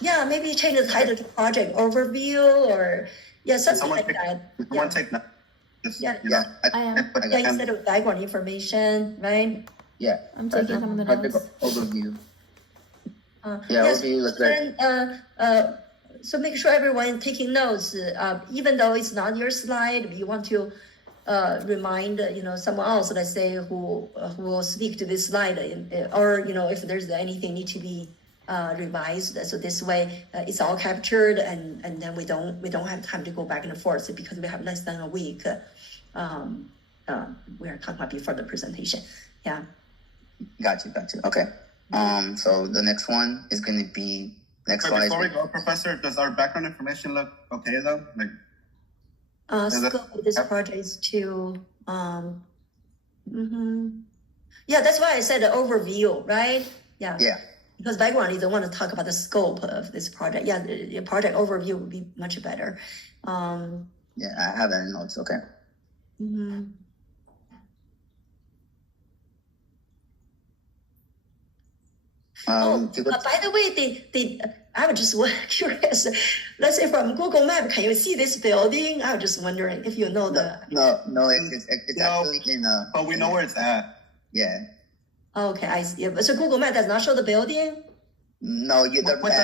Yeah, maybe change the title to project overview or something like that. Someone take notes. Yeah. I am. Instead of background information, right? Yeah. I'm taking some of the Project notes. overview. Yes, overview looks great. So make sure everyone taking notes. Even though it's not your slide, you want to remind someone else, let's say who will speak to this slide, or if there's anything need to be revised. So this way it's all captured, and then we don't have time to go back and forth because we have less than a week. We are talking about before the presentation. Yeah. Got you. Okay. So the next one is going to be slide. Before we go, Professor, does our background information look okay though? Scope of this project is to yeah, that's why I said the overview, right? Yeah. Because background, you don't want to talk about the scope of this project. Yeah, the project overview would be much better. Yeah, I have that in notes. Okay. By the way, I was just curious. Let's say from Google Map, can you see this building? I was just wondering if you know the. No, it's actually in. But we know where it's at. Yeah. Okay, I see. So Google Map does not show the building. No, you don't. With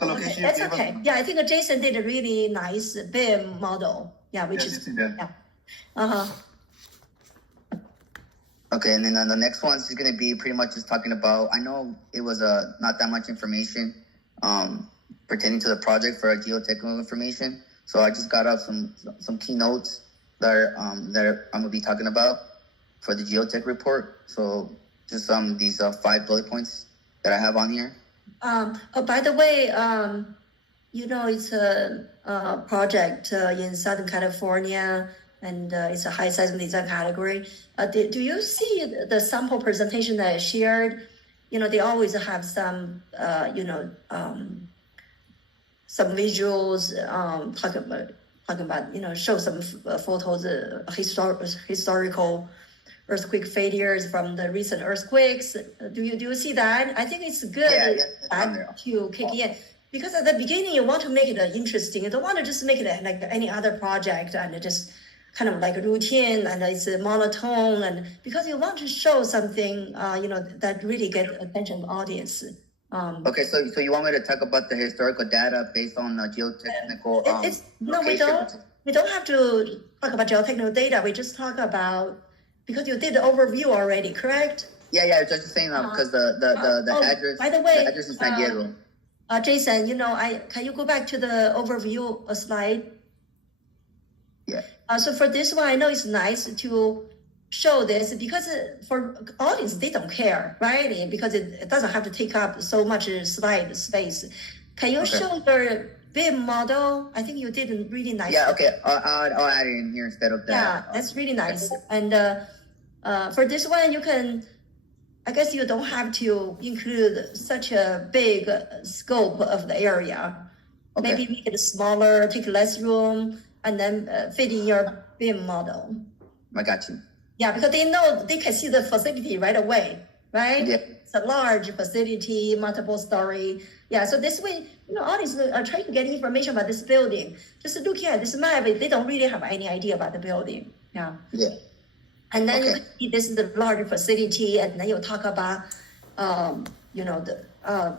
the location. That's okay. Yeah, I think Jason did a really nice BIM model. Yeah, which is yeah. Okay, and then the next one is going to be pretty much just talking about. I know it was not that much information pertaining to the project for our geotechnical information. So I just got up some key notes that I'm going to be talking about for the geotech report. So just these 5 bullet points that I have on here. By the way, it's a project in Southern California. And it's a high seismic design category. Do you see the sample presentation that I shared? They always have some, some visuals talking about, show some photos, historical earthquake failures from the recent earthquakes. Do you see that? I think it's good to kick in. Because at the beginning, you want to make it interesting. You don't want to just make it like any other project and just kind of like routine and it's monotone, and because you want to show something, that really get attention of the audience. Okay, so you want me to talk about the historical data based on geotechnical? No, we don't. We don't have to talk about geotechnical data. We just talk about, because you did the overview already, correct? Yeah. Just saying because the address. By the way, the address is San Diego. Jason, can you go back to the overview slide? Yeah. So for this one, I know it's nice to show this because for audience, they don't care, right? Because it doesn't have to take up so much slide space. Can you show your BIM model? I think you did really nice. Yeah, okay. I'll add it in here instead of that. Yeah, that's really nice. And for this one, I guess you don't have to include such a big scope of the area. Okay. Maybe make it smaller, take less room, and then fit in your BIM model. I got you. Yeah, because they can see the facility right away, right? Yeah. It's a large facility, multiple story. Yeah, so this way, audience are trying to get information about this building. Just looking at this map, they don't really have any idea about the building. Yeah. And then you see this is the large facility, and then you talk about,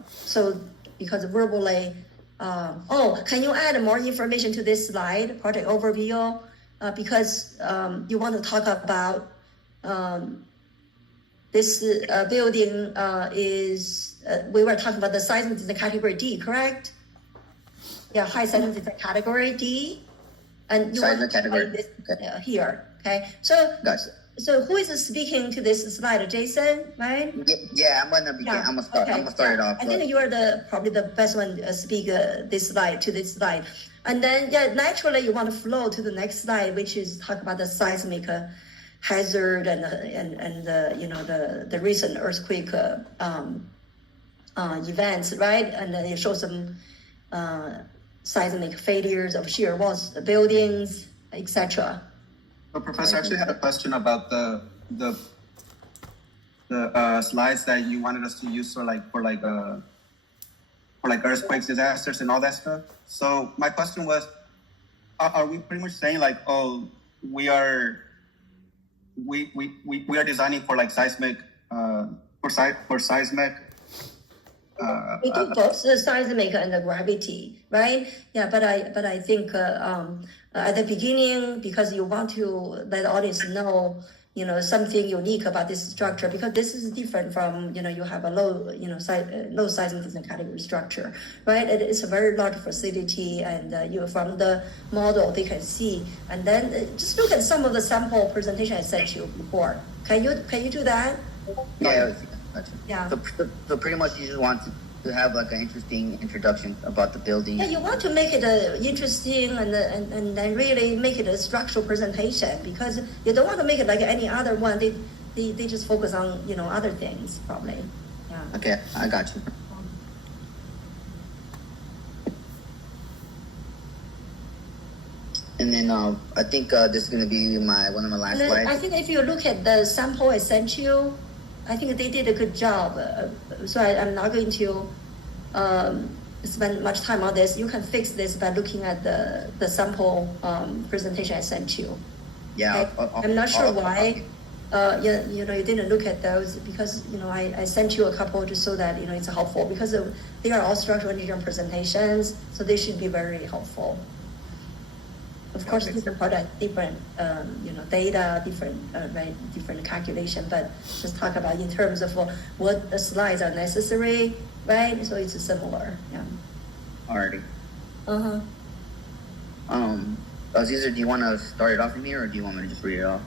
so because verbally, can you add more information to this slide, project overview? Because you want to talk about this building is, we were talking about the seismic in the category D, correct? Yeah, high seismic in the category D. And you want to category this here, okay? So, gotcha. So who is speaking to this slide? Jason, right? Yeah, I'm gonna begin. I'm gonna start. I'm gonna start it off. I think you are probably the best one to speak this slide. And then naturally you want to flow to the next slide, which is talk about the seismic hazard and the recent earthquake events, right? And then you show some seismic failures of shear walls, buildings, etc. So, Professor, I actually had a question about the slides that you wanted us to use for for like earthquakes, disasters, and all that stuff. So my question was, are we pretty much saying like, oh, we are designing for like seismic for seismic. We do both the seismic and the gravity, right? Yeah, but I think at the beginning, because you want to let the audience know, something unique about this structure, because this is different from, you have a low, low seismic category structure, right? It's a very large facility, and from the model they can see, and then just look at some of the sample presentation I sent you before. Can you do that? Yeah. Gotcha. Yeah. So pretty much you just want to have like an interesting introduction about the building. Yeah, you want to make it interesting and then really make it a structural presentation, because you don't want to make it like any other one. They just focus on other things probably. Yeah. Okay, I got you. And then I think this is gonna be one of my last slides. I think if you look at the sample I sent you, I think they did a good job. So I'm not going to spend much time on this. You can fix this by looking at the sample presentation I sent you. Yeah. Okay? I'm not sure why you didn't look at those, because I sent you a couple just so that it's helpful, because they are all structural engineering presentations, so they should be very helpful. Of course, different product, different data, different calculation, but just talk about in terms of what the slides are necessary, right? So it's similar, yeah. Alrighty. Uh-huh. Caesar, do you want to start it off from here, or do you want me to just read it off?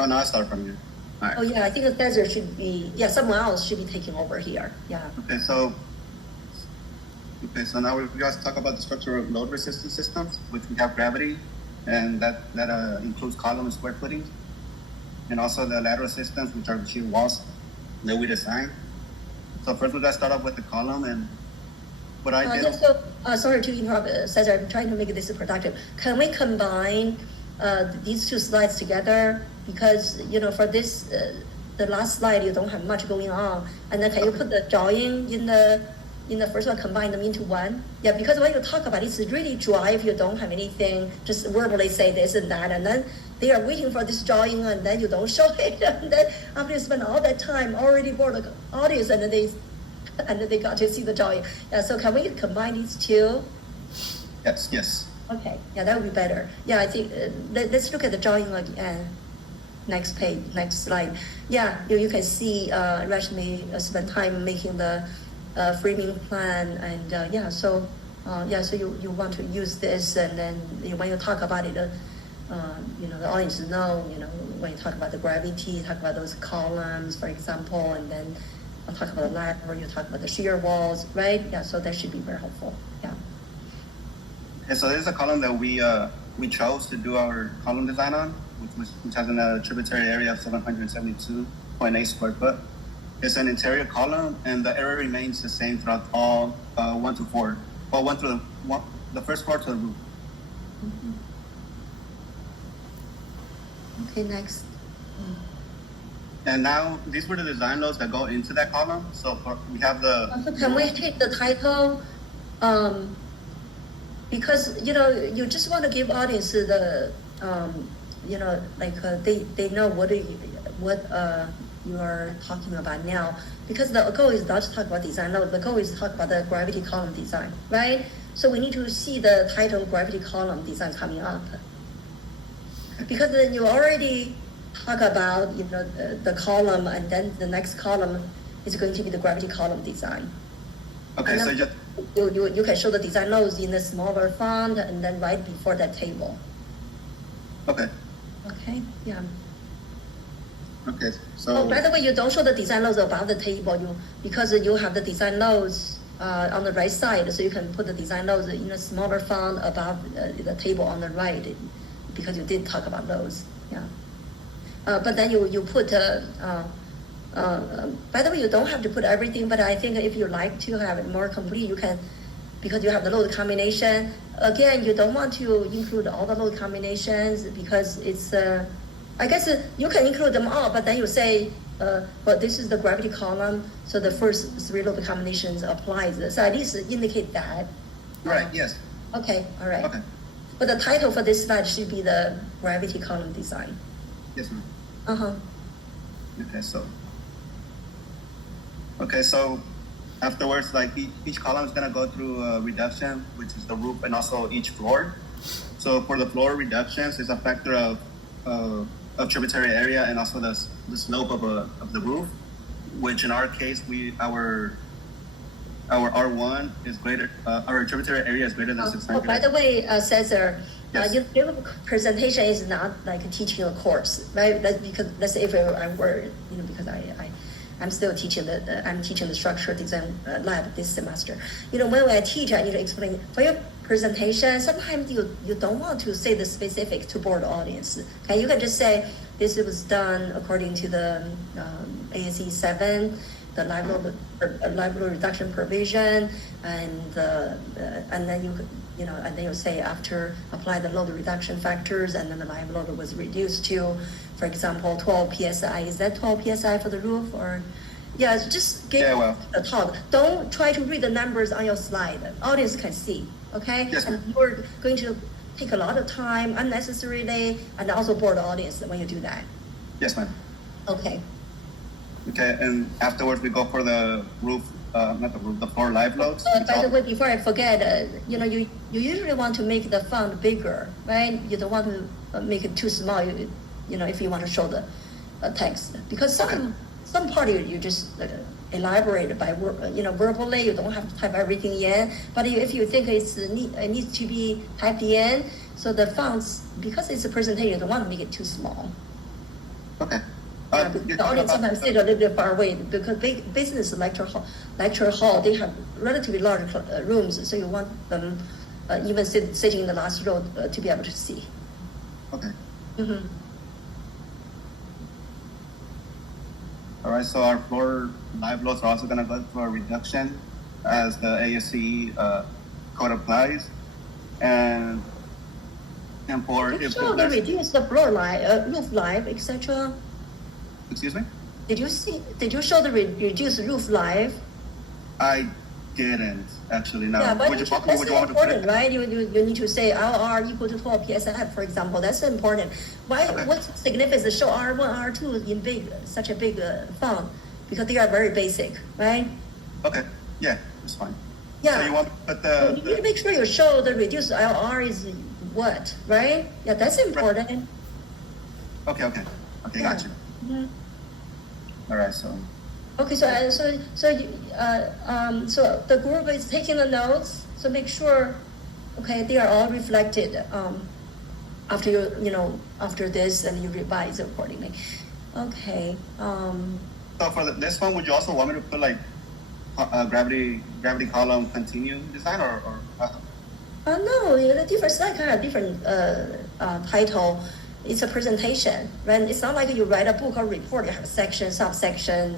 Oh no, I'll start from here. All right. Oh yeah, I think the Cesar should be, someone else should be taking over here, yeah. Okay, so now we're going to talk about the structure of load resistance systems, which we have gravity, and that includes column and square footings, and also the lateral systems, which are the shear walls that we design. So first we're going to start off with the column, and what I did. Sorry to interrupt, Cesar, I'm trying to make this productive. Can we combine these two slides together? Because, for this, the last slide, you don't have much going on. And then can you put the drawing in the first one, combine them into one? Yeah, because when you talk about it, it's really dry if you don't have anything, just verbally say this and that, and then they are waiting for this drawing, and then you don't show it, and then after you spend all that time already for the audience, and then they got to see the drawing. Yeah, so can we combine these two? Yes. Okay, yeah, that would be better. Yeah, I think let's look at the drawing again. Next page, next slide. Yeah, you can see Rashmi spent time making the framing plan, and so you want to use this, and then when you talk about it, the audience know, when you talk about the gravity, talk about those columns, for example, and then I'll talk about the ladder, you talk about the shear walls, right? Yeah, so that should be very helpful. Yeah. And so there's a column that we chose to do our column design on, which has a tributary area of 772.8 square foot. It's an interior column, and the area remains the same throughout all 1 to 4. Well, the first floor to the roof. Mm-hmm. Okay, next. And now these were the design loads that go into that column. So we have the. So can we take the title? Because you just want to give audience the they know what you are talking about now, because the goal is not to talk about design load. The goal is to talk about the gravity column design, right? So we need to see the title gravity column design coming up, because then you already talk about the column, and then the next column is going to be the gravity column design. Okay, so just you can show the design loads in a smaller font, and then right before that table. okay. Okay, yeah. Okay, so. Oh, by the way, you don't show the design loads above the table, because you have the design loads on the right side, so you can put the design loads in a smaller font above the table on the right, because you did talk about those. Yeah. But then you put. By the way, you don't have to put everything, but I think if you like to have it more complete, you can, because you have the load combination. Again, you don't want to include all the load combinations, because it's. I guess you can include them all, but then you say but this is the gravity column, so the first three load combinations applies. So at least indicate that. Right. Yes. Okay, all right. Okay. But the title for this slide should be the gravity column design. Yes, ma'am. Uh-huh. Okay, so afterwards, like each column is gonna go through reduction, which is the roof and also each floor. So for the floor reductions, it's a factor of tributary area and also the slope of the roof, which in our case, our R1 is greater, our tributary area is greater than 600. Oh, by the way, Cesar, Yes. your presentation is not like teaching a course, right? That's because let's say if I were, because I'm still teaching I'm teaching the structural design lab this semester. When I teach, I need to explain for your presentation. Sometimes you don't want to say the specific to board audience. Okay, you can just say this was done according to the ASC 7, the live load reduction provision, and then and then you say after apply the load reduction factors, and then the live load was reduced to, for example, 12 psi. Is that 12 psi for the roof, or? Yeah, just give the talk. Don't try to read the numbers on your slide. Audience can see, okay? Yes, and you're going to take a lot of time unnecessarily, and also bore the audience when you do that. Yes, ma'am. Okay. Okay, and afterwards we go for the roof, not the roof, the floor live loads. By the way, before I forget, you usually want to make the font bigger, right? You don't want to make it too small. If you want to show the text, because some part you just elaborate by verbally. You don't have to type everything in. But if you think it needs to be typed in, so the fonts, because it's a presentation, you don't want to make it too small. Okay. The audience sometimes sit a little bit far away because business lecture hall, they have relatively large rooms, so you want them even sitting in the last row to be able to see. Okay. Mm-hmm. All right, so our floor live loads are also going to go for a reduction as the ASCE code applies. And for Did you if show the reduce the floor live, roof live, etc.? Excuse me? Did you show the reduced roof live? I didn't actually. No. Yeah, but would you that's want me to put important, it? right? You need to say RR equal to 12 psi, for example. That's important. Why? Okay. What's the significance to show R1, R2 in such a big font? Because they are very basic, right? Okay. Yeah, that's fine. Yeah. So you want to put So you need to make sure you show the reduced LR is what, right? Yeah, that's important. Okay, Yeah. gotcha. Mhm. All right, so Okay, so the group is taking the notes. So make sure, okay, they are all reflected after this, and you revise accordingly. Okay. so for this one, would you also want me to put like gravity column continue design or No, the different slide can have different title. It's a presentation, right? It's not like you write a book or report. You have a section, subsection,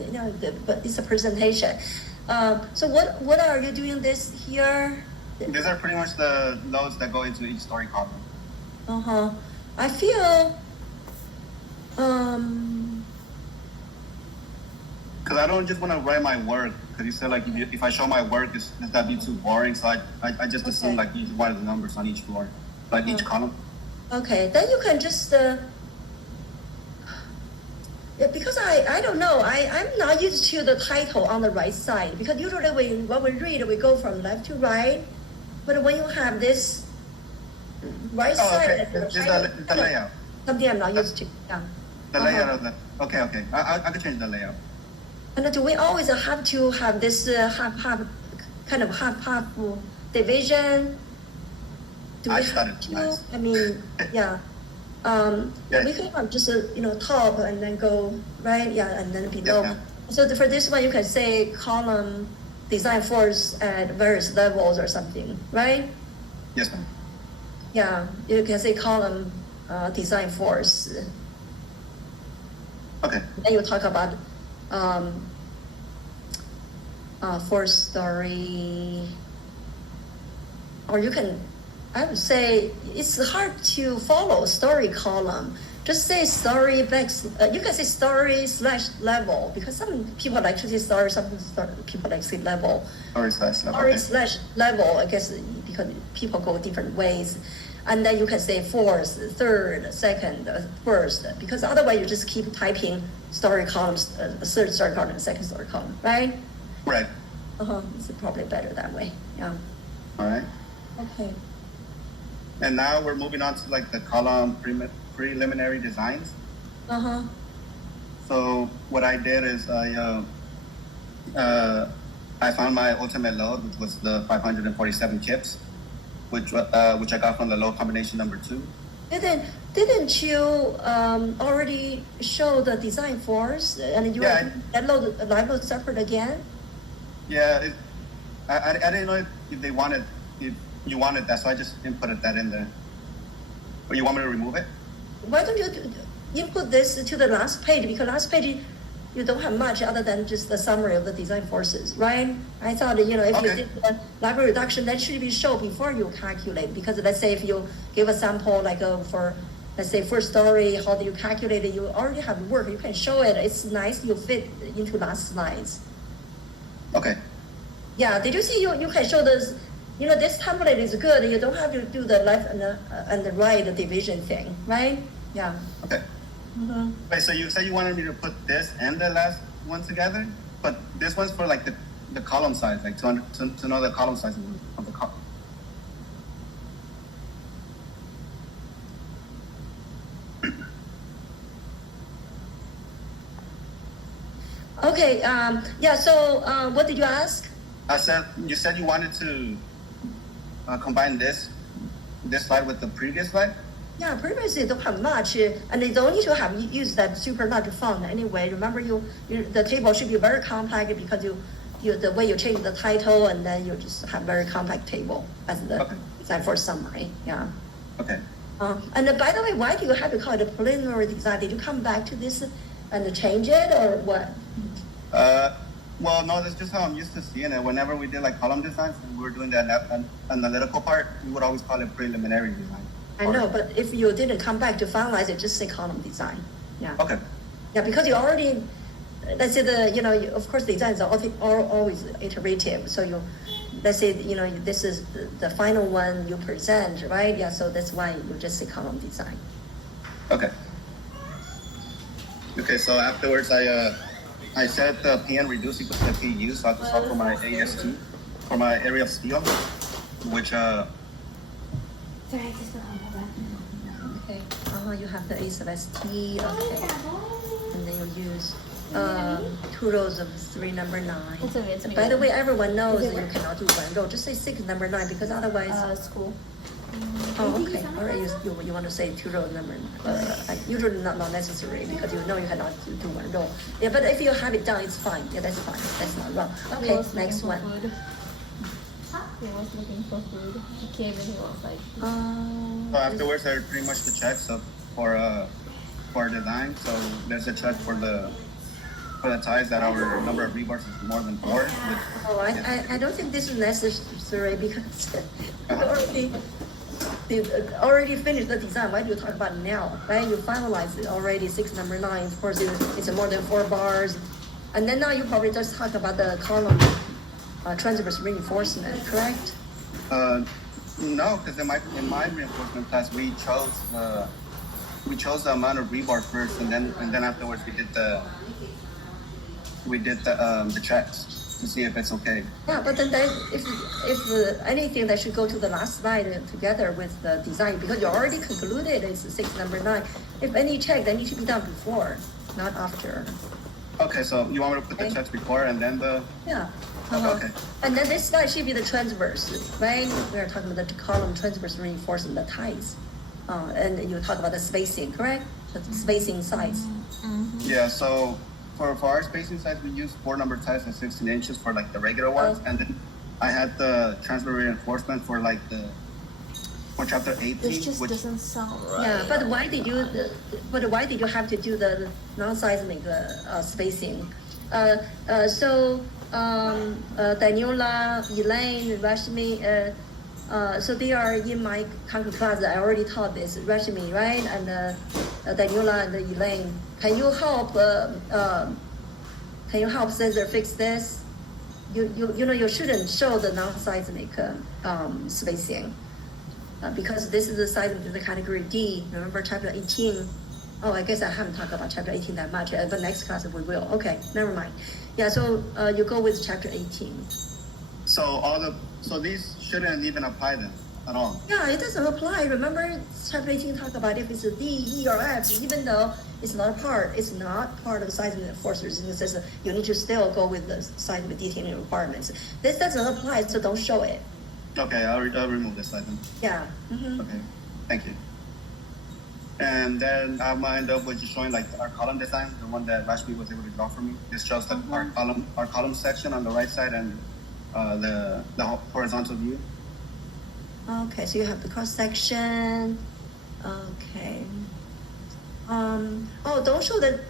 but it's a presentation. So what are you doing this here? These are pretty much the loads that go into each story column. I feel Because I don't just want to write my work. Because you said like if I show my work, that'd be too boring. So I just assume like you write the numbers on each floor, like each column. Okay, then you can just because I don't know, I'm not used to the title on the right side, because usually when we read, we go from left to right, but when you have this right side, Just the layout. Something I'm not used to. Yeah. The layout of the okay. I could change the layout. And do we always have to have this half division? Do we I have started to? nice. I mean, yeah. We can have just top and then go right, yeah, and then below. Yeah. So for this one, you can say column design force at various levels or something, right? Yes, ma'am. Yeah, you can say column design force. Okay. Then you talk about force story, or you can. I would say it's hard to follow story column just say story back. You can say story / level because some people like to say story, some people like to say level. Story / level. Story / level, I guess, because people go different ways. And then you can say fourth, third, second, first, because otherwise you just keep typing story columns, third story column, second story column, right? Right. It's probably better that way. Yeah. All right. Okay. And now we're moving on to like the column preliminary designs. So what I did is I found my ultimate load, which was the 547 kips, which I got from the load combination number 2. Didn't you already show the design for us and you download separate again? Yeah, I didn't know if they wanted if you wanted that, so I just inputted that in there. But you want me to remove it? Why don't you input this to the last page? Because last page you don't have much other than just the summary of the design forces, right? I thought, if you did the library reduction, that should be shown before you calculate. Because let's say if you give a sample like for, let's say, first story, how do you calculate it? You already have work. You can show it. It's nice. You fit into last slides. Okay. Yeah. Did you see you can show this? This template is good. You don't have to do the left and the right division thing, right? Yeah. Okay. Wait, so you said you wanted me to put this and the last one together, but this one's for like the column size, like to know the column size of the column. Okay. Yeah. So, what did you ask? You said you wanted to combine this slide with the previous slide. Yeah, previously don't have much, and they don't need to have use that super large font anyway. Remember, the table should be very compact because the way you change the title, and then you just have very compact table as the design for summary. Yeah. Okay. And by the way, why do you have to call it a preliminary design? Did you come back to this and change it, or what? Well, no, that's just how I'm used to seeing it. Whenever we did like column designs and we were doing the analytical part, we would always call it preliminary design. I know, but if you didn't come back to finalize it, just say column design. Yeah. Okay. Yeah, because you already, let's say of course, designs are always iterative. So let's say, this is the final one you present, right? Yeah, so that's why you just say column design. Okay. Okay, so afterwards I set the PN reduce equals to PU, so I have to solve for my AST, for my area of steel, which Okay. You have the A sub ST. Okay. And then you use 2 rows of 3 number 9. By the way, everyone knows that you cannot do 1 row. Just say 6 number 9 because otherwise. School. Oh, okay. All right. You want to say 2 row number 9. Usually not necessary because you cannot do 1 row. Yeah, but if you have it done, it's fine. Yeah, that's fine. That's not wrong. Okay. Next one. He was looking for food. He came and he was like. So afterwards, there are pretty much the checks for design. So there's a check for the ties that our number of rebars is more than 4. I don't think this is necessary because you already finished the design. Why do you talk about it now? Right? You finalized it already. 6 number 9. Of course, it's more than 4 bars, and then now you probably just talk about the column. Transverse reinforcement, correct? No, because in my reinforcement class we chose the amount of rebar first, and then afterwards we did the checks to see if it's okay. Yeah, but then if anything, that should go to the last slide together with the design because you already concluded it's 6 number 9. If any check, that needs to be done before, not after. Okay, so you want me to put the checks before and then the. Yeah. Okay. And then this slide should be the transverse, right? We are talking about the column transverse reinforcing the ties. And you talk about the spacing, correct? The spacing size. Mm-hmm. Yeah, so for our spacing size, we use 4 number ties at 16 inches for like the regular ones. And then I had the transverse reinforcement for like for chapter 18. This just doesn't sound right. Yeah, but why did you have to do the non-seismic spacing? Daniela, Elaine, Rashmi, so they are in my concrete class. I already taught this, Rashmi, right? And Daniela and Elaine, can you help Cesar fix this? You shouldn't show the non-seismic spacing because this is a seismic category D. Remember chapter 18. Oh, I guess I haven't talked about chapter 18 that much, but next class we will. Okay, never mind. Yeah, so you go with chapter 18. So these shouldn't even apply then at all. Yeah, it doesn't apply. Remember, chapter 18 talk about if it's a D, E, or F, even though it's not part of seismic forces in the system, you need to still go with the seismic detailing requirements. This doesn't apply, so don't show it. Okay, I'll remove this slide then. Yeah. Mm-hmm. Okay, thank you. And then I might end up with just showing like our column design, the one that last week was able to draw for me. It's just our column section on the right side and the horizontal view. Okay, so you have the cross section. Okay. Don't show the.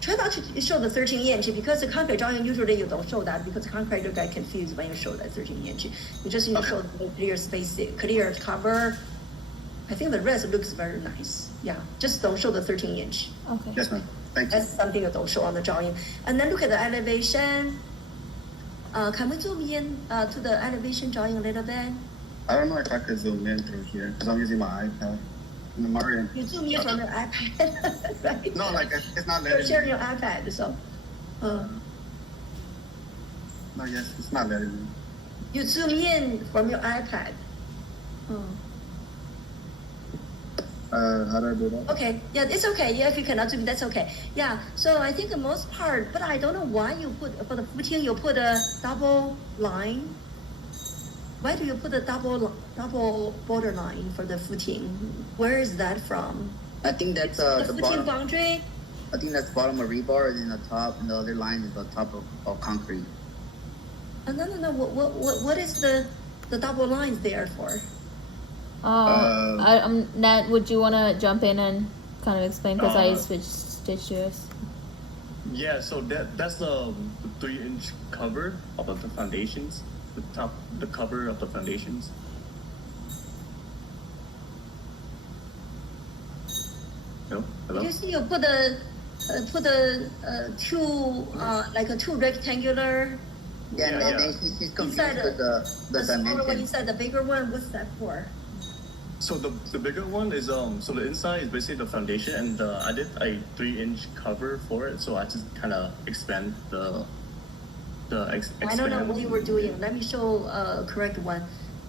Try not to show the 13-inch because the concrete drawing usually you don't show that because the contractor get confused when you show that 13-inch. You just need to show the clear space, clear cover. I think the rest looks very nice. Yeah, just don't show the 13-inch. Okay. Yes, ma'am. Thank you. That's something you don't show on the drawing. And then look at the elevation. Can we zoom in to the elevation drawing a little bit? I don't know if I could zoom in through here because I'm using my iPad. And the Mario. You zoom in from your iPad, right? No, like it's not You're letting sharing me. your iPad, so. No, yes, it's not letting me. You zoom in from your iPad. How do I do that? Okay, yeah, it's okay. Yeah, if you cannot zoom, that's okay. Yeah, so I think the most part, but I don't know why you put, for the footing, you put a double line. Why do you put a double border line for the footing? Where is that from? I think that's The the footing bottom. boundary? I think that's bottom of rebar, and then the top, and the other line is the top of concrete. No. What is the double lines there for? Nat, would you want to jump in and kind of explain because I stitched yours? Yeah, so that's the 3-inch cover of the foundations, the cover of the foundations. No? Hello? You see, you put the two like a two rectangular Yeah, Yeah, no, yeah. then she's confused Inside with the smaller one dimension. inside the bigger one. What's that for? So the bigger one is so the inside is basically the foundation, and I did a 3-inch cover for it, so I just kind of expand the I don't know what you were doing. Let me show correct one.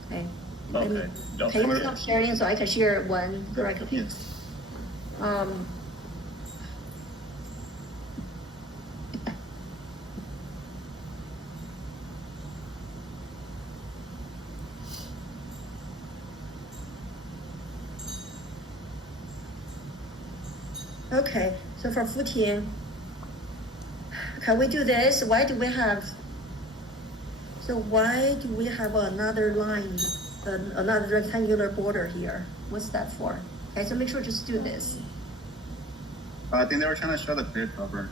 Okay. Let me- Okay. Can you Okay. stop sharing so I can share one correctly? Yes. Okay, so for footing, can we do this? Why do we have another line, another rectangular border here? What's that for? Okay, so make sure just do this. I think they were trying to show the clear cover.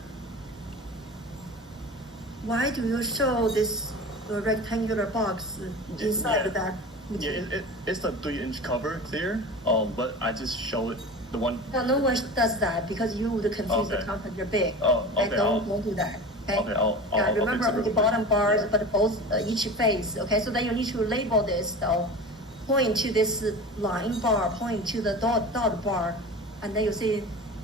Why do you show this rectangular box inside Yeah. that? Yeah, it's the 3-inch cover clear, but I just show it the one. No one does that because you would confuse the Okay. contractor big. Oh, And okay. don't do that. Okay. Okay, I'll Remember fix it on the real quick. bottom bars, Yeah. but both each face. Okay, so then you need to label this though. Point to this line bar. Point to the dot bar, and then you see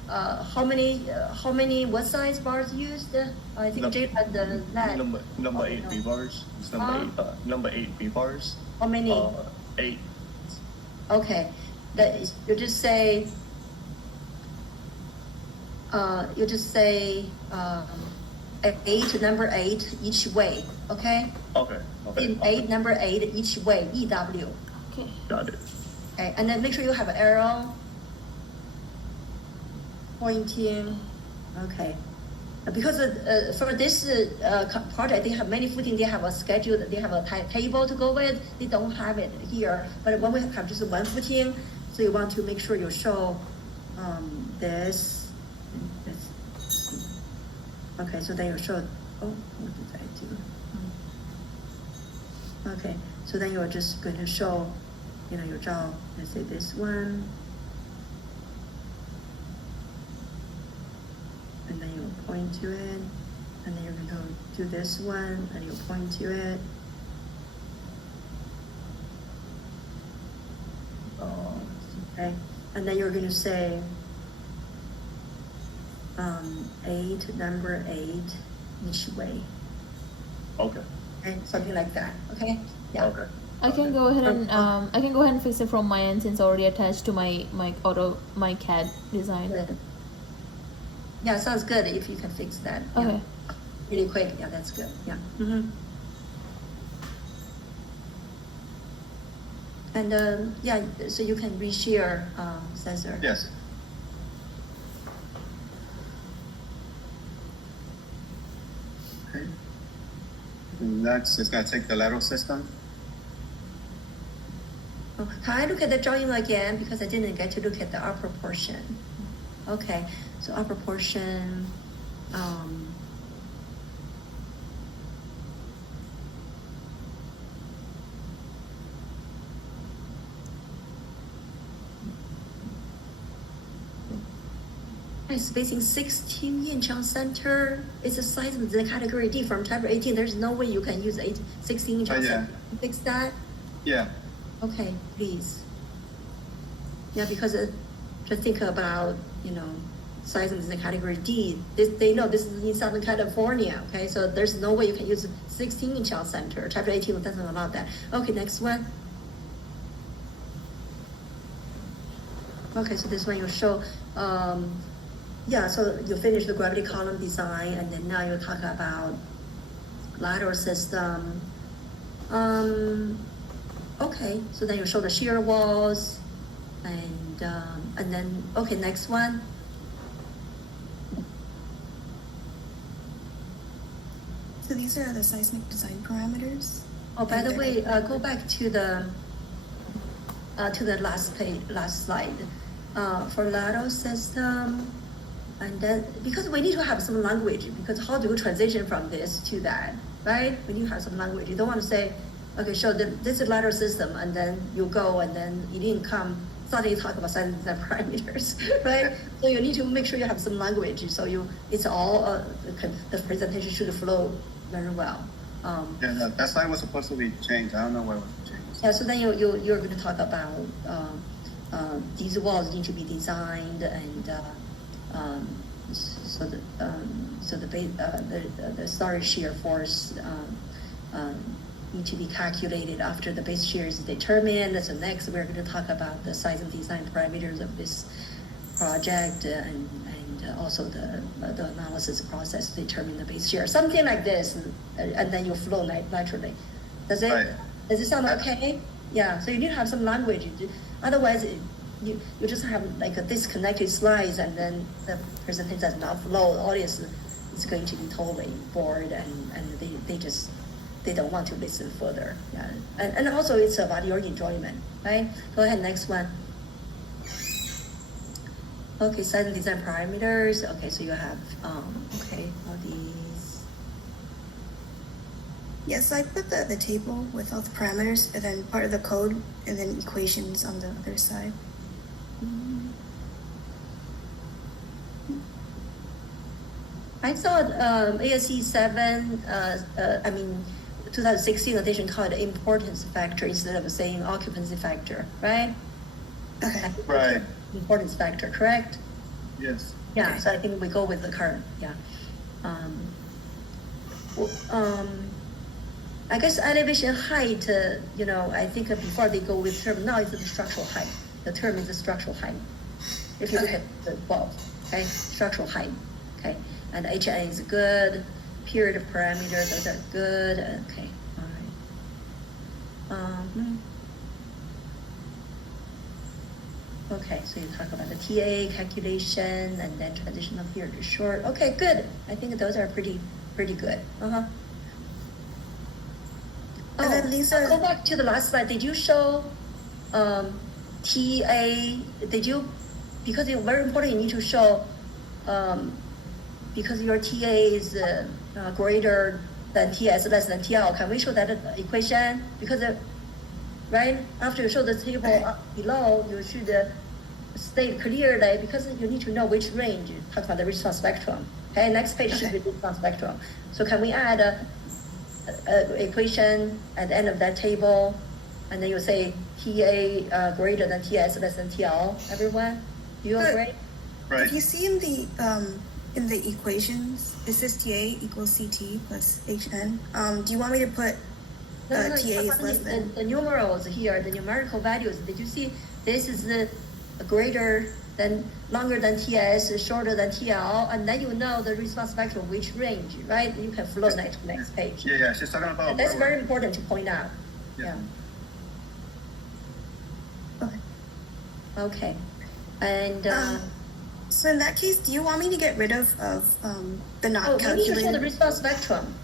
how many what size bars used. I think Jay had the that. Number 8 B bars. It's number 8 B bars. How many? 8. Okay, that is, you just say. Number 8 each way. Okay. Okay. In 8 number 8 each way. EW. Okay. Got it. Okay, and then make sure you have an arrow pointing. Okay, because for this project, they have many footing. They have a schedule. They have a table to go with. They don't have it here. But when we have just one footing, so you want to make sure you show this. Okay, so then you show. Oh, what did I do? Okay, so then you're just going to show. You draw, let's say this one. point to it, and then you're going to do this one, and you point to it. Okay, and then you're going to say 8, number 8 each way. Okay. Okay, something like that. Okay. Yeah. Okay. I can go ahead and fix it from my end since it's already attached to my CAD design. Good. Yeah, sounds good if you can fix that. Yeah. Okay. Really quick. Yeah, that's good. Yeah. Mm-hmm. And yeah, so you can reshare sensor. Yes. Okay. Next, it's gonna take the lateral system. Oh, can I look at the drawing again because I didn't get to look at the upper portion? Okay, so upper portion. Spacing 16-inch on center. It's a size of the category D from chapter 18. There's no way you can use 16-inch on center. Fix that. Yeah. Okay, please. Yeah, because just think about, size in the category D. They know this is in Southern California, okay? So there's no way you can use 16-inch on center. Chapter 18 doesn't allow that. Okay, next one. Okay, so this one you show, yeah, so you finish the gravity column design, and then now you talk about lateral system. Okay, so then you show the shear walls, and then okay, next one. So these are the seismic design parameters. Oh, by the way, go back to the last slide. For lateral system, and then because we need to have some language, because how do you transition from this to that, right? We need to have some language. You don't want to say, okay, so this is lateral system, and then you go, and then you didn't come, suddenly talk about seismic design parameters, right? So you need to make sure you have some language, so it's all, the presentation should flow very well. Yeah, that slide was supposed to be changed. I don't know why it was changed. Yeah, so then you're going to talk about these walls need to be designed, and so the storage shear force need to be calculated after the base shear is determined. So next we're going to talk about the size and design parameters of this project, and also the analysis process to determine the base shear, something like this, and then you flow naturally. Does it sound okay? Yeah, so you need to have some language. Otherwise, you just have like a disconnected slides, and then the presentation does not flow. The audience is going to be totally bored, and they don't want to listen further. Yeah, and also it's about your enjoyment, right? Go ahead, next one. Okay, size and design parameters. Okay, so you have okay, all these. Yes, I put the table with all the parameters, and then part of the code, and then equations on the other side. I thought ASC 7, 2016 edition called importance factor instead of saying occupancy factor, right? Okay. Right. Importance factor, correct? Yes. Yeah, Okay. so I think we go with the current, yeah. I guess elevation height, I think before they go with term, now it's the structural height. The term is the structural height. If you look at the above, okay, structural height, okay, and HA is good, period of parameters, those are good, okay, all right. Okay, so you talk about the TA calculation and then transitional period to short. Okay, good. I think those are pretty good. And then these are- Go back to the last slide. Did you show TA? Because it's very important, you need to show because your TA is greater than TS, less than TL. Can we show that equation? Because right after you show the table below, you should state clearly, because you need to know which range. Talk about the response spectrum. Okay, next page should be response spectrum. So can we add a equation at the end of that table, and then you say TA greater than TS less than TL. Everyone, do you agree? Right. If you see in the equations, it says TA equals CT plus HN. Do you want me to put TA is less than? The numerals here, the numerical values. Did you see this is the greater than, longer than TS, shorter than TL, and then you know the response spectrum, which range, right? You can flow next page. Yeah, she's talking about. And that's very important to point out. Yeah. Okay. Okay. And So in that case, do you want me to get rid of the not we need to show the calculated? response spectrum.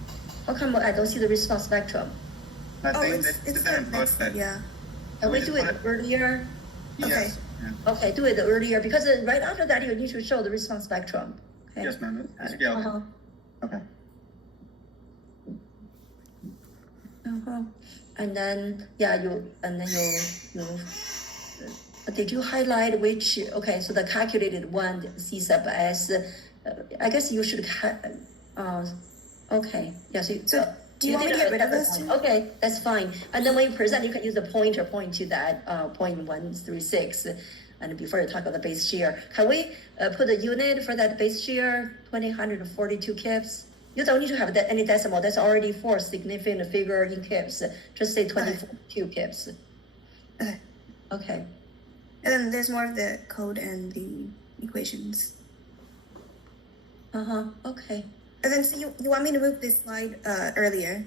How come I don't see the response spectrum? I Oh, think it's this the is next, important. yeah. Can we just do it put it- earlier? Yes. Yeah. Okay, do it earlier because right after that you need to show the response spectrum. Okay. Yes, ma'am. Yeah. Okay. Uh-huh. Okay. Uh-huh. And then you did you highlight which? Okay, so the calculated one C sub S. I guess you should. Okay. Yeah. So Do you want me to get rid of those two? Okay, that's fine. And then when you present, you can use the pointer point to that 0.136. And before you talk about the base shear, can we put a unit for that base shear? 2042 kips. You don't need to have any decimal. That's already 4 significant figure in kips. Just say 22 kips. Okay. Okay. And then there's more of the code and the equations. Okay. And then so you want me to move this slide earlier?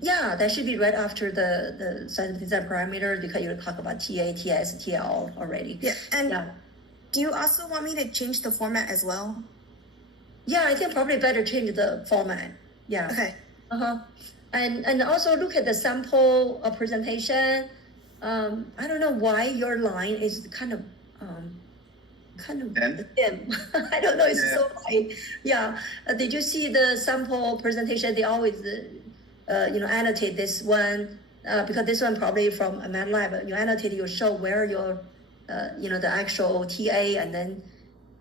Yeah, that should be right after the seismic design parameters because you talk about TA, TS, TL already. Yeah. And Yeah. do you also want me to change the format as well? Yeah, I think probably better change the format. Yeah. Okay. And also look at the sample presentation. I don't know why your line is kind of Then? dim. I don't know. It's Yeah. so high. Yeah. Did you see the sample presentation? They always annotate this one because this one probably from a MATLAB. You annotate, you show where your the actual TA and then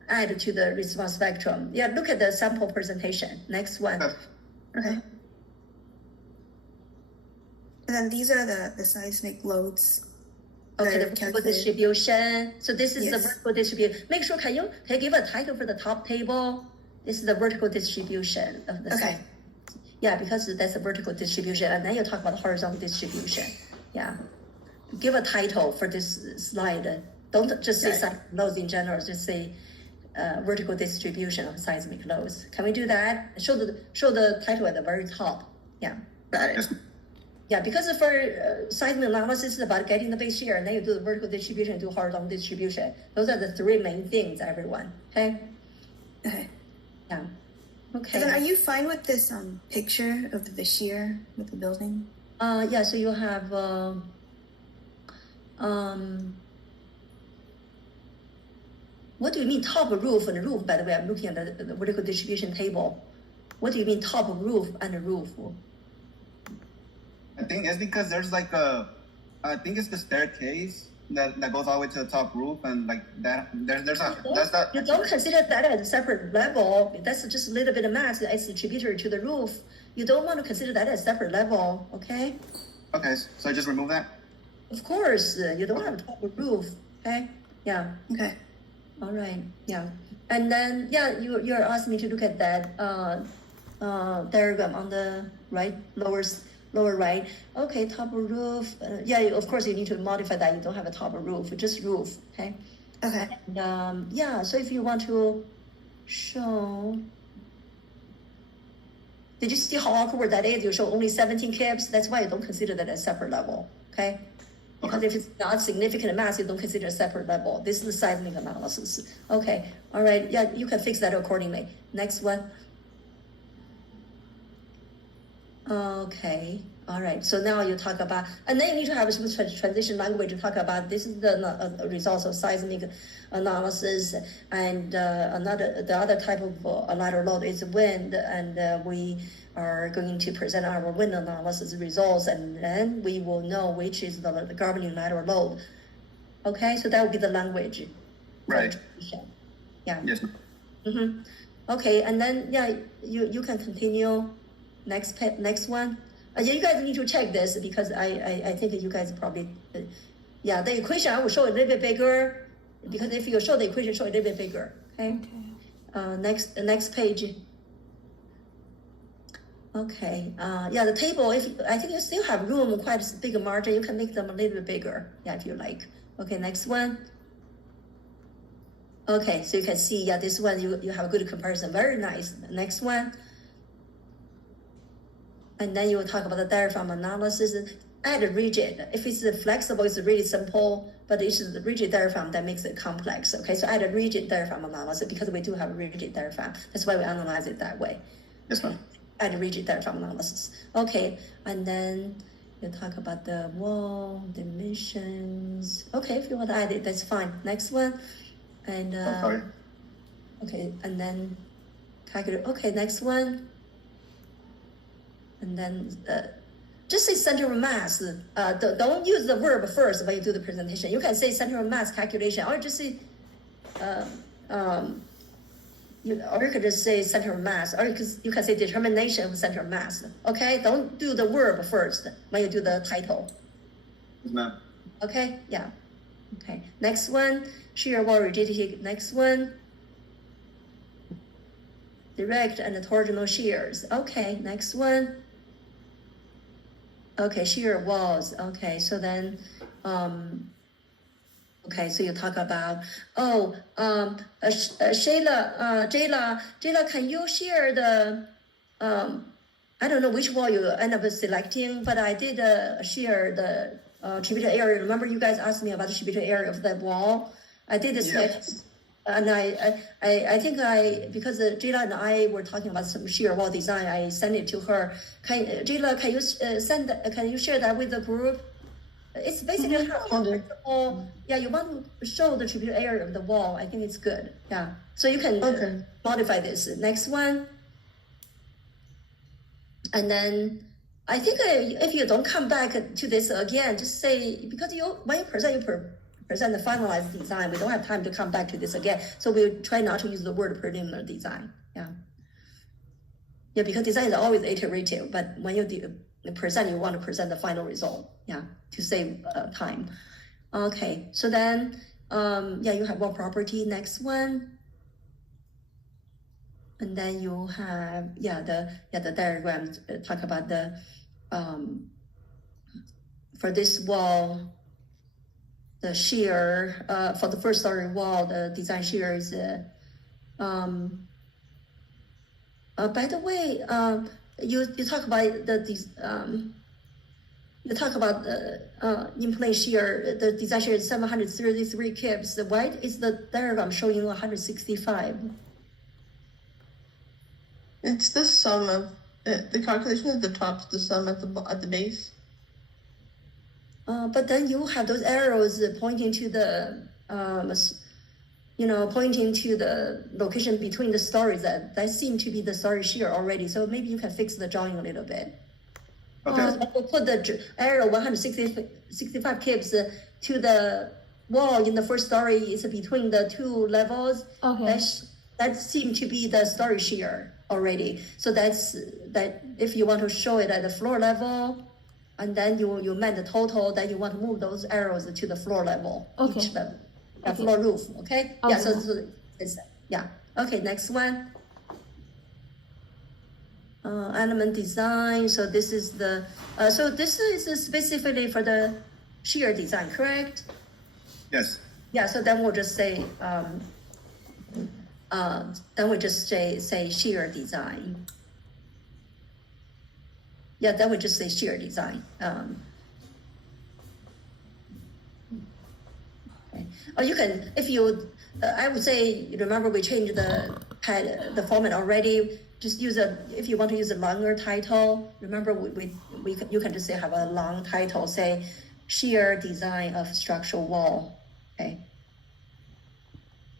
add to the response spectrum. Yeah, look at the sample presentation. Next one. Okay. And then these are the seismic loads. Okay, that the are vertical calculated. distribution. So this is the Yes. vertical distribution. Make sure, can you give a title for the top table? This is the vertical distribution of the Okay. site. Yeah, because that's a vertical distribution, and then you talk about horizontal distribution. Yeah. Give a title for this slide. Don't just say Got it. seismic loads in general, just say vertical distribution of seismic loads. Can we do that? Show the title at the very top. Yeah. Got it. Yes. Yeah, because for seismic analysis is about getting the base shear, and then you do the vertical distribution, do horizontal distribution. Those are the 3 main things, everyone. Okay? Okay. Yeah. Okay. And then are you fine with this picture of the shear with the building? Yeah, so you have what do you mean top roof and roof? By the way, I'm looking at the vertical distribution table. What do you mean top roof and roof? I think it's because there's like I think it's the staircase that goes all the way to the top roof and like that. There's a that's not. You don't consider that as a separate level. That's just a little bit of mass. It's tributary to the roof. You don't want to consider that as a separate level, okay? Okay, so just remove that. Of course, you don't have a top roof, okay? Yeah. Okay. All right. Yeah. And then you're asking me to look at that diagram on the right lower right. Okay, top roof. Of course you need to modify that. You don't have a top roof, just roof. Okay. Okay. And so if you want to show, did you see how awkward that is? You show only 17 kips. That's why you don't consider that a separate level. Okay. Because if it's not significant mass, you don't consider a separate level. This is the seismic analysis. Okay. All right. Yeah, you can fix that accordingly. Next one. Okay. All right. So now you talk about, and then you need to have some transition language to talk about. This is the results of seismic analysis, and the other type of lateral load is wind, and we are going to present our wind analysis results, and then we will know which is the governing lateral load. Okay. So that will be the language. Right. Yeah. Yes. Mm-hmm. Okay, and then you can continue. Next one. You guys need to check this because I think you guys probably the equation I will show a little bit bigger because if you show the equation, show a little bit bigger. Okay. Next page. Okay. The table. I think you still have room, quite a big margin. You can make them a little bit bigger. If you like. Okay. Next one. Okay, so you can see, this one you have a good comparison. Very nice. Next one. And then you will talk about the diaphragm analysis. Add a rigid. If it's flexible, it's really simple, but it's the rigid diaphragm that makes it complex. Okay, so add a rigid diaphragm analysis because we do have a rigid diaphragm. That's why we analyze it that way. Yes, ma'am. Add a rigid diaphragm analysis. Okay, and then you talk about the wall dimensions. Okay, if you want to add it, that's fine. Next one. And sorry. Okay, and then calculate. Okay, next one. And then just say center of mass. Don't use the verb first when you do the presentation. You can say center of mass calculation, or just say, or you could just say center of mass, or you can say determination of center of mass. Okay, don't do the verb first when you do the title. Yes, ma'am. Okay, yeah. Okay, next one, shear wall rigidity. Next one, direct and torsional shears. Okay, next one. Okay, shear walls. Okay, so then, okay, so you talk about, Jayla, can you share the, I don't know which wall you end up selecting, but I did share the tributary area. Remember you guys asked me about the tributary area of that wall? I did this. Yes. And I think because Jayla and I were talking about some shear wall design, I sent it to her. Jayla, can you can you share that with the group? It's basically you want to show the tributary area of the wall. I think it's good. Yeah, so you can modify this. Next one, and then I think if you don't come back to this again, just say because when you present the finalized design, we don't have time to come back to this again. So we'll try not to use the word preliminary design. Yeah, because design is always iterative, but when you present, you want to present the final result. Yeah, to save time. Okay, so then, you have one property. Next one. And then you have, the diagram talk about the, for this wall, the shear, for the first story wall, the design shear is, by the way, you talk about in plane shear, the design shear is 733 kips. Why is the diagram showing 165? It's the sum of the calculation of the top, the sum at the base. But then you have those arrows pointing to the, pointing to the location between the stories that seem to be the story shear already. So maybe you can fix the drawing a little bit. Okay. We'll put the arrow 165 kips to the wall in the first story. It's between the two levels. Okay. That seemed to be the story shear already. So that if you want to show it at the floor level, and then you meant the total, then you want to move those arrows to the floor level. Okay. Each level. Floor roof. Okay. Okay. Yeah. So it's Okay. Next one. Element design. So this is this is specifically for the shear design, correct? Yes. Yeah. So then we'll just say say shear design. Yeah, then we just say shear design. Okay. Or you can, if you, I would say, remember we changed the format already. Just use if you want to use a longer title. Remember, you can just say have a long title. Say shear design of structural wall. Okay.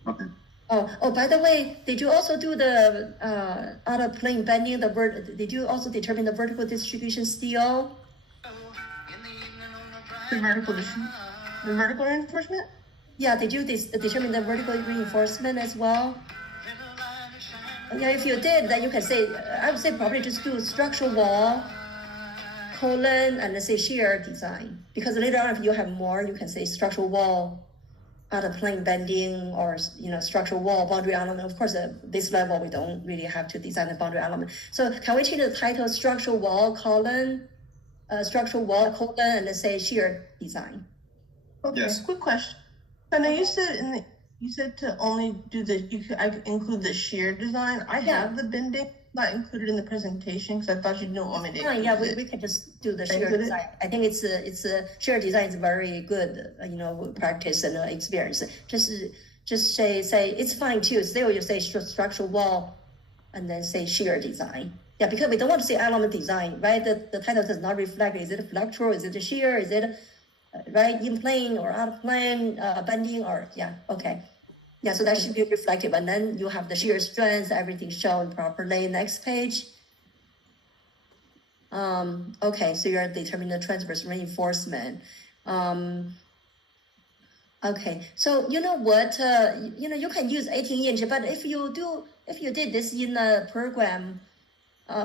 Okay. Oh, by the way, did you also do the out of plane bending? Did you also determine the vertical distribution steel? The vertical reinforcement? Yeah, did you determine the vertical reinforcement as well? Yeah, if you did, then you can say, I would say probably just do structural wall, colon, and let's say shear design. Because later on, if you have more, you can say structural wall, out of plane bending, or structural wall, boundary element. Of course, this level we don't really have to design the boundary element. So can we change the title structural wall colon, and let's say shear design? Okay. Yes. Quick question. I know you said you said to only do I could include the shear design. I have the bending not included in the presentation because I thought you didn't want me to. Fine, yeah, we can just do the shear design. I think it's a shear design is very good, practice and experience. Just say it's fine too. Still, you say structural wall, and then say shear design. Yeah, because we don't want to say element design, right? The title does not reflect. Is it flexible? Is it a shear? Is it right in plane or out of plane, bending or okay. Yeah, so that should be reflective, and then you have the shear strength, everything shown properly. Next page. Okay, so you're determining the transverse reinforcement. Okay, so you know what? You can use 18-inch, but if you did this in a program,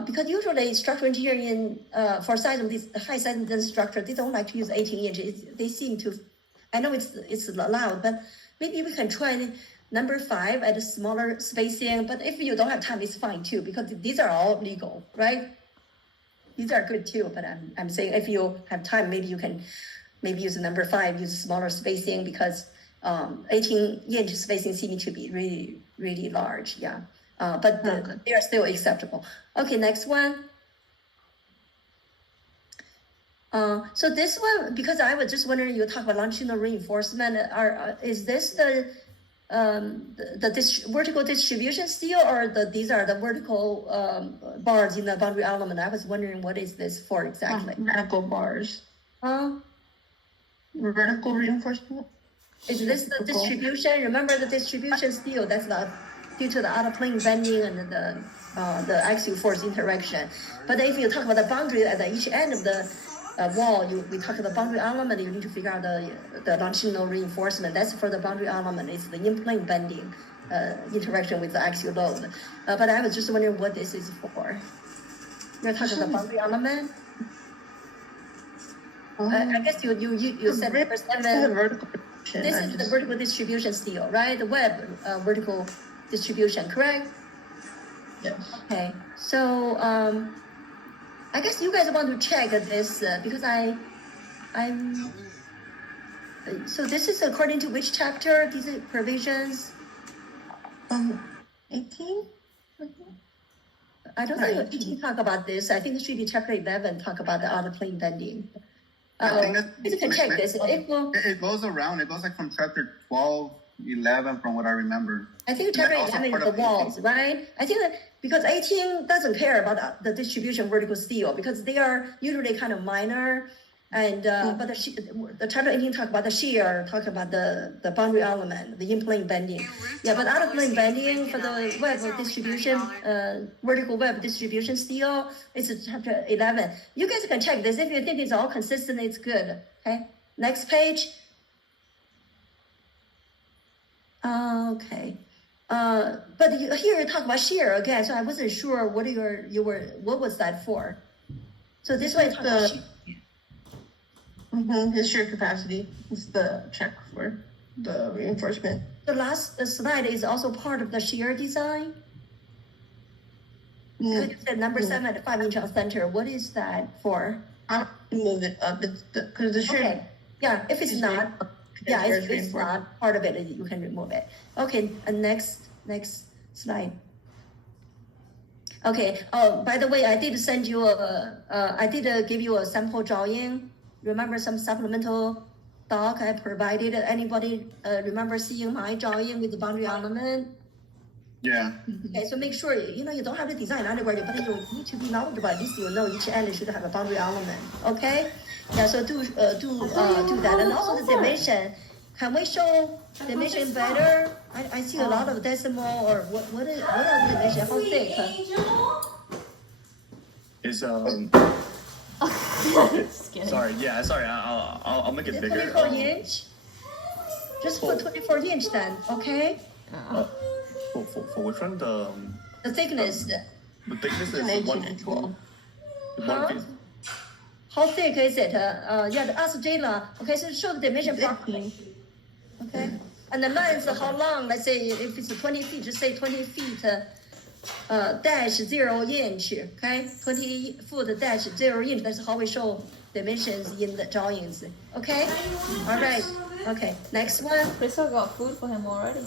because usually structural engineering for size of this high size and dense structure, they don't like to use 18-inch. They seem to, I know it's allowed, but maybe we can try number 5 at a smaller spacing. But if you don't have time, it's fine too, because these are all legal, right? These are good too, but I'm saying if you have time, maybe you can use number 5, use smaller spacing, because 18-inch spacing seems to be really, really large. Yeah. But they are still acceptable. Okay, next one. So this one, because I was just wondering, you talk about longitudinal reinforcement. Is this the vertical distribution steel, or these are the vertical bars in the boundary element? I was wondering, what is this for exactly? Vertical bars. Vertical reinforcement. Is this the distribution? Remember the distribution steel? That's not due to the outer plane bending and the axial force interaction. But if you talk about the boundary at each end of the wall, we talk about the boundary element. You need to figure out the longitudinal reinforcement. That's for the boundary element. It's the in-plane bending interaction with the axial load. But I was just wondering what this is for. You're talking about the boundary element. I guess you said number 7. This is the vertical distribution steel, right? The web vertical distribution, correct? Yes. Okay, so I guess you guys want to check this because I'm. So this is according to which chapter? These are provisions. 18. I don't think 18 talk about this. I think it should be chapter 11 talk about the outer plane bending. You can check this. It goes around. It goes like from chapter 12, 11, from what I remember. I think chapter 11 is the walls, right? I think that because 18 doesn't care about the distribution vertical steel, because they are usually kind of minor. And but the chapter 18 talk about the shear, talk about the boundary element, the in-plane bending. Yeah, but out of plane bending for the web distribution, vertical web distribution steel, it's chapter 11. You guys can check this. If you think it's all consistent, it's good. Okay, next page. Okay. But here you talk about shear again, so I wasn't sure what was that for. So this way, talk about shear. His shear capacity is the check for the reinforcement. The last slide is also part of the shear design. You said number 7 at 5-inch on center. What is that for? I'll move it up because the shear. Okay. Yeah, if it's not, if it's not part of it, you can remove it. Okay, and next slide. Okay. Oh, by the way, I did send you I did give you a sample drawing. Remember some supplemental doc I provided? Anybody remember seeing my drawing with the boundary element? Yeah. Okay, so make sure you don't have to design anywhere, but you need to be knowledgeable. At least you know each end should have a boundary element. Okay? Yeah. So do that, and also the dimension. Can we show dimension better? I see a lot of decimal, or what are the dimension? How thick? Is sorry, I'll make it bigger. 24 inch. Just put 24 inch then, okay? For which one? The thickness. The thickness An is 18 one and feet. 12. huh? 1 feet. How thick is it? Yeah, ask Jayla. Okay, so show the dimension properly. Okay. And the length, how long? Let's say if it's 20 feet, just say 20 feet dash 0 inch. Okay, 20 foot dash 0 inch. That's how we show dimensions in the drawings. Okay. All right. Okay. Next one. Crystal got food for him already.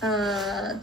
The